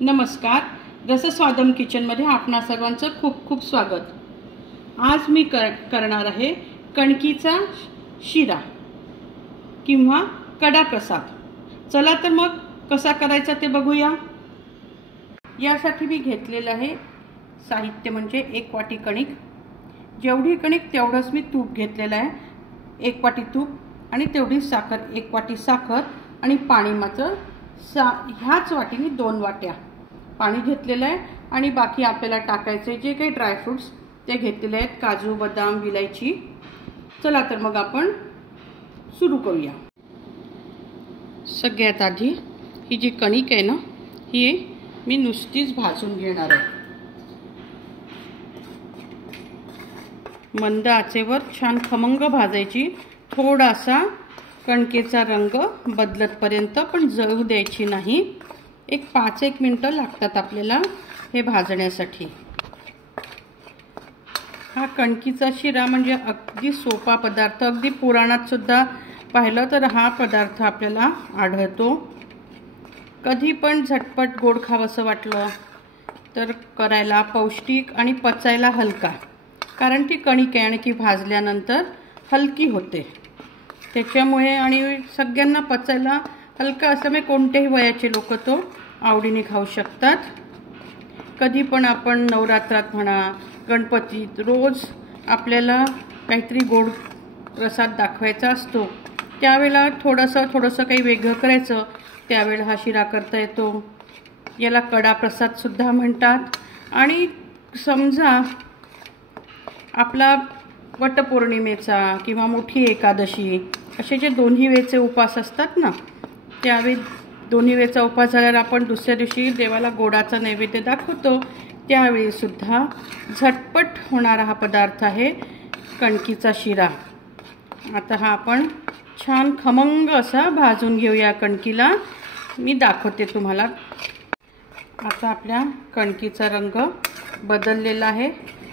नमस्कार, रसस्वादम किचनमध्ये आपणा सर्वांचं खूप खूप स्वागत। आज मी करणार आहे कणकीचा शिरा किंवा कडा प्रसाद। चला तर मग कसा करायचा ते बघूया। यासाठी मी घेतलेलं आहे साहित्य म्हणजे 1 वाटी कणिक। जेवढी कणिक तेवढंच मी तूप घेतलेलं आहे, 1 वाटी तूप आणि तेवढी साखर, 1 वाटी साखर आणि पाणी मात्र ह्याच वाटीने 2 वाट्या पाणी घेतलेलं आहे। आणि बाकी आपल्याला टाकायचे जे काही ड्रायफ्रुट्स ते घेतलेले आहेत, काजू, बदाम, विलायची। चला तर मग आपण सुरू करूया। सगळ्यात आधी ही जी कणिक आहे ना, ही मी नुसतीच भाजून घेणार आहे। मंद आचेवर छान खमंग भाजायची। थोडासा कणकेचा रंग बदलतपर्यंत, पण जळू द्यायची नाही। एक 5-1 मिनिटं लागतात आपल्याला हे भाजण्यासाठी। हा कणकीचा शिरा म्हणजे अगदी सोपा पदार्थ। अगदी पुराणात सुद्धा पाहिलं तर हा पदार्थ आपल्याला आढळतो। कधी पण झटपट गोड खावंसं वाटलं तर करायला, पौष्टिक आणि पचायला हलका, कारण ती कणिक आहे आणि ती भाजल्यानंतर हलकी होते त्याच्यामुळे, आणि सगळ्यांना पचायला हलका असल्यामुळे कोणत्याही वयाचे लोक तो आवडीने खाऊ शकतात। कधी पण आपण नवरात्रात म्हणा, गणपतीत रोज आपल्याला काहीतरी गोड प्रसाद दाखवायचा असतो, त्यावेळेला थोडंसं काही वेगळं करायचं, त्यावेळेला हा शिरा करता येतो। याला कडा प्रसाद सुद्धा म्हणतात। आणि समजा आपला वटपौर्णिमेचा किंवा मोठी एकादशी असे जे दोन्ही वेळचे उपवास असतात ना, त्यावेळी दोन्ही वेळचा उपवास झाल्यावर आपण दुसऱ्या दिवशी देवाला गोडाचा नैवेद्य दाखवतो, त्यावेळी सुद्धा झटपट होणारा हा पदार्थ आहे कणकीचा शिरा। आता हा आपण छान खमंग असा भाजून घेऊया कणकीला। मी दाखवते तुम्हाला। आता आपल्या कणकीचा रंग बदललेला आहे।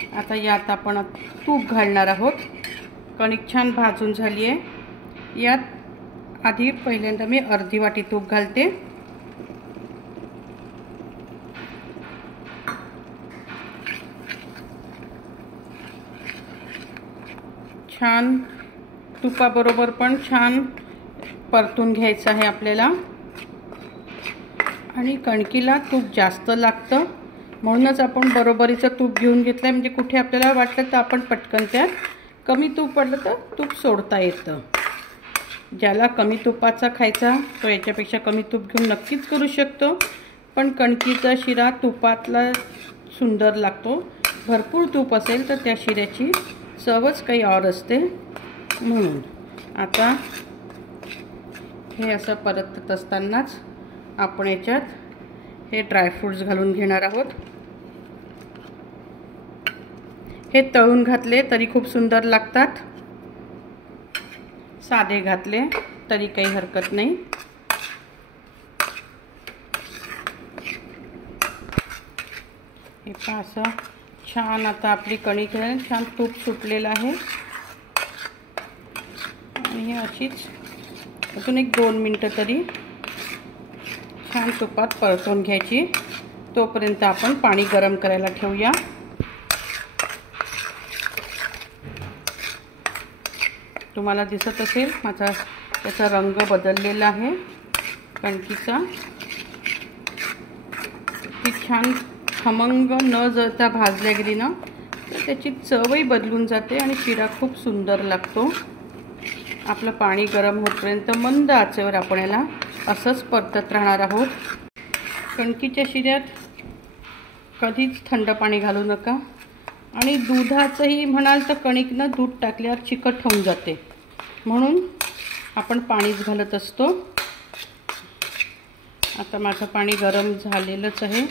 आता यात आपण तूप घालणार आहोत। कणिक छान भाजून झाली आहे। यात आधी पहिल्यांदा मी अर्धी वाटी तूप घालते। छान तुपाबरोबर पण छान परतून घ्यायचं आहे आपल्याला। आणि कणकीला तूप जास्त लागतं, म्हणूनच आपण बरोबरीचं तूप घेऊन घेतलं, म्हणजे कुठे आपल्याला वाटलं तर आपण पटकन त्यात कमी तूप पडलं तर तूप सोडता येतं। ज्याला कमी तुपाचा खायचा तो याच्यापेक्षा कमी तूप घेऊन नक्कीच करू शकतो, पण कणकीचा शिरा तुपातला सुंदर लागतो। भरपूर तूप असेल तर त्या शिऱ्याची चवच काही और असते। म्हणून आता हे असं परतत असतानाच आपण याच्यात हे ड्रायफ्रुट्स घालून घेणार आहोत। हे तळून घातले तरी खूप सुंदर लागतात, साधे घातले तरी काही हरकत नाही। हे पहा, असं छान आता आपली कणिक आहे, छान तूप सुटलेलं आहे। आणि हे अशीच अजून 1-2 मिनिटं तरी छान तुपात परतून घ्यायची। तोपर्यंत आपण पाणी गरम करायला ठेवूया। तुम्हाला दिसत असेल माझा त्याचा रंग बदललेला आहे कणकीचा। ती छान खमंग न जळता भाजल्या गेली ना तर त्याची चवही बदलून जाते आणि शिरा खूप सुंदर लागतो। आपलं पाणी गरम होईपर्यंत मंद आचेवर आपण याला असंच परतत राहणार आहोत। कणकीच्या शिऱ्यात कधीच थंड पाणी घालू नका। आणि दुधाचंही म्हणाल तर कणिकनं दूध टाकल्यावर चिकट होऊन जाते, म्हणून आपण पाणीच घालत असतो। आता माझं पाणी गरम झालेलंच आहे,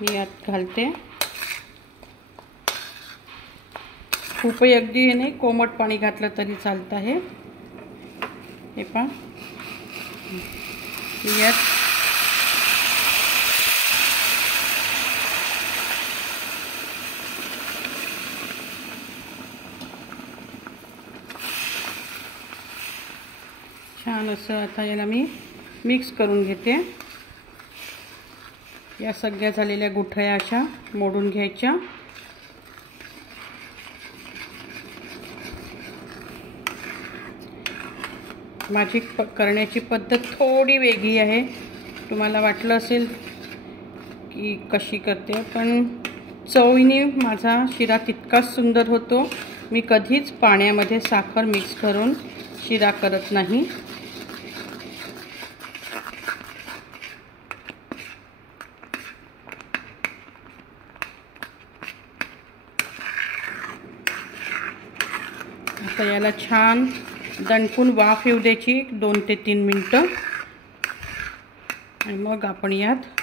मी यात घालते। खूपही अगदी हे नाही, कोमट पाणी घातलं तरी चालतं आहे। हे पहा, यात छान असं आता याला मी मिक्स करून घेते। या सगळ्या झालेल्या गुठळ्या अशा मोडून घ्यायच्या। माझी करण्याची पद्धत थोडी वेगळी आहे। तुम्हाला वाटलं असेल की कशी करते, पण चवीने माझा शिरा तितकाच सुंदर होतो। मी कधीच पाण्यामध्ये साखर मिक्स करून शिरा करत नाही। आता याला छान दणकून वाफ येऊ द्यायची 2 ते 3 मिनिटं, आणि मग आपण यात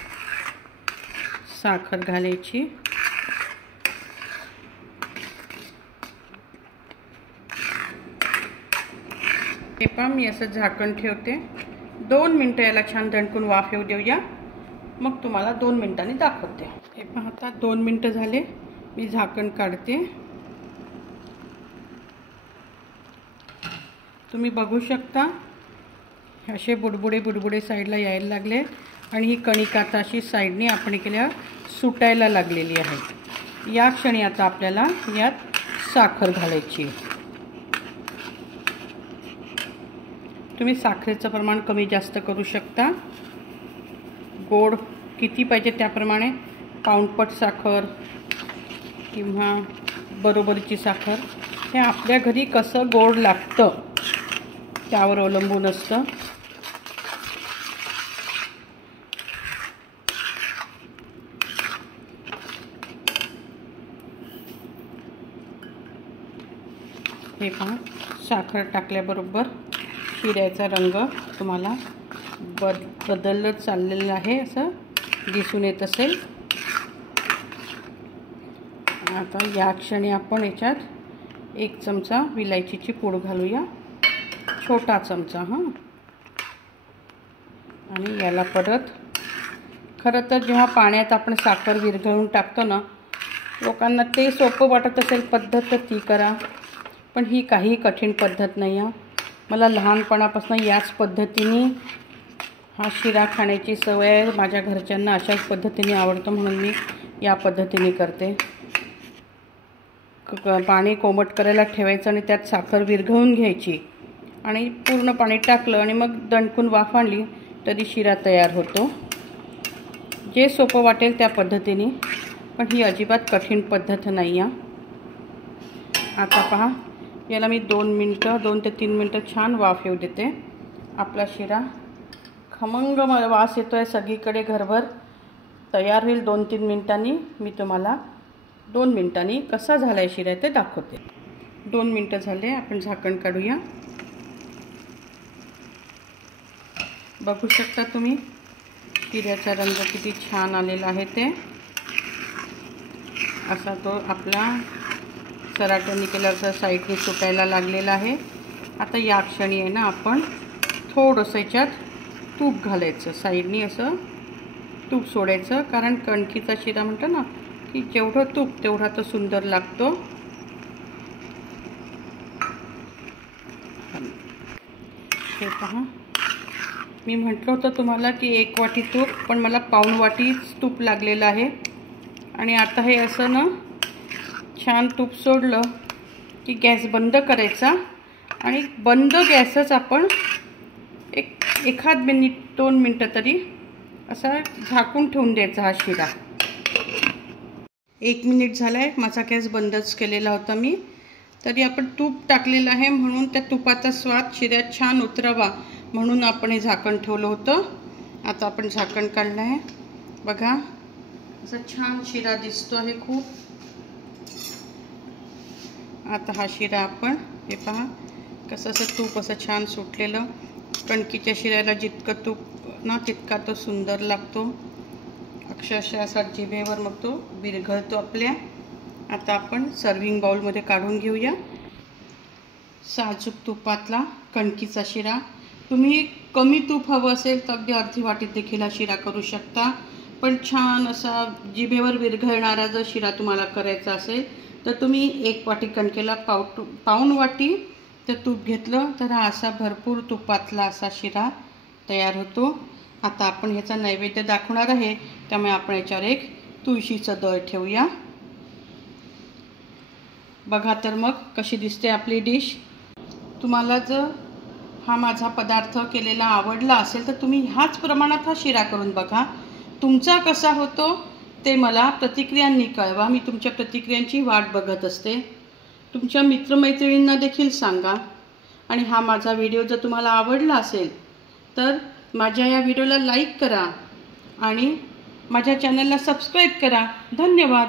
साखर घालायची। हे पहा, मी असं झाकण ठेवते। 2 मिनिटं याला छान दणकून वाफ येऊ देऊया, मग तुम्हाला 2 मिनिटांनी दाखवते। हे पहा, आता 2 मिनिटं झाले, मी झाकण काढते। तुम्ही बघू शकता असे बुडबुडे साईडला यायला लागले, आणि ही कणिक आता अशी साईडने आपण केल्या सुटायला लागलेली आहे। या क्षणी आता आपल्याला यात साखर घालायची। तुम्ही साखरेचं प्रमाण कमी जास्त करू शकता। गोड किती पाहिजे त्याप्रमाणे पाऊणपट साखर किंवा बरोबरीची साखर, हे आपल्या घरी कसं गोड लागतं त्यावर अवलंबून असतं। हे पहा, साखर टाकल्याबरोबर शिऱ्याचा रंग तुम्हाला बदलत चाललेला आहे, असं दिसून येत असेल। आता या क्षणी आपण याच्यात 1 चमचा विलायचीची पूड घालूया, छोटा चमचा आणि याला परत, खरं तर जेव्हा पाण्यात आपण साखर विरघळून टाकतो ना, लोकांना ते सोपं वाटत असेल पद्धत तर ती करा, पण ही काही कठीण पद्धत नाही आहे। मला लहानपणापासून याच पद्धतीने हा शिरा खाण्याची सवय आहे। माझ्या घरच्यांना अशाच पद्धतीने आवडतं, म्हणून मी या पद्धतीने करते। पाणी कोमट करायला ठेवायचं आणि त्यात साखर विरघळून घ्यायची, आणि पूर्ण पाणी टाकलं आणि मग दणकून वाफ आणली तरी शिरा तयार होतो। जे सोपं वाटेल त्या पद्धतीने, पण ही अजिबात कठीण पद्धत नाही आहे। आता पहा, याला मी 2 ते 3 मिनिटं छान वाफ येऊ देते। आपला शिरा खमंग वास येतोय सगळीकडे, घरभर तयार होईल 2-3 मिनिटांनी। मी तुम्हाला 2 मिनिटांनी कसा झालाय शिरा ते दाखवते। 2 मिनिटं झाले, आपण झाकण काढूया। बघू शकता तुम्ही शिऱ्याचा रंग किती छान आलेला आहे ते, असा तो आपला सराट्याने केल्याचा साईडने सुटायला लागलेला आहे। आता या क्षणी आहे ना, आपण थोडंसं याच्यात तूप घालायचं, साईडने असं तूप सोडायचं, कारण कणकीचा शिरा म्हणतो ना की जेवढं तूप तेवढा तो सुंदर लागतो। हे पहा, मी म्हटलं होतं तुम्हाला की 1 वाटी तूप, पण मला पाऊण वाटी तूप लागलेलं आहे। आणि आता हे असं ना छान तूप सोडलं की गॅस बंद करायचा, आणि बंद गॅसच आपण एखाद मिनिट 2 मिनिटं तरी असा झाकून ठेवून द्यायचा हा शिरा। 1 मिनिट झाला आहे, माझा गॅस बंदच केलेला होता मी, तरी आपण तूप टाकलेलं आहे म्हणून त्या तुपाचा स्वाद शिऱ्यात छान उतरावा म्हणून आपण हे झाकण ठेवलं होतं। आता आपण झाकण काढलं आहे, बघा असा छान शिरा दिसतो आहे खूप। आता हा शिरा आपण, हे पहा कसं असं तूप असं छान सुटलेलं, कणकीच्या शिऱ्याला जितकं तूप ना तितका तो सुंदर लागतो, अक्षरशः असा जिभेवर मग तो विरघळतो आपल्या। आता आपण सर्विंग बाउलमध्ये काढून घेऊया। साजूक तुपातला कणकीचा शिरा, तुम्ही कमी तूप हवं असेल तर अगदी अर्धी वाटीत देखील हा शिरा करू शकता, पण छान असा जिभेवर विरघळणारा जर शिरा तुम्हाला करायचा असेल तर तुम्ही 1 वाटी कणकेला पाऊण वाटी तर तूप घेतलं तर हा असा भरपूर तुपातला असा शिरा तयार होतो। आता आपण ह्याचा नैवेद्य दाखवणार आहे, त्यामुळे आपण याच्यावर एक तुळशीचं दळ ठेवूया। बघा तर मग कशी दिसते आपली डिश। तुम्हाला जर हा माझा पदार्थ केलेला आवडला असेल तर तुम्ही ह्याच प्रमाणात हा शिरा करून बघा। तुमचा कसा होतो ते मला प्रतिक्रियांनी कळवा। मी तुमच्या प्रतिक्रियांची वाट बघत असते। तुमच्या मित्रमैत्रिणींना देखील सांगा। आणि हा माझा व्हिडिओ जर तुम्हाला आवडला असेल तर माझ्या या व्हिडिओला लाईक करा आणि माझ्या चॅनलला सबस्क्राईब करा। धन्यवाद।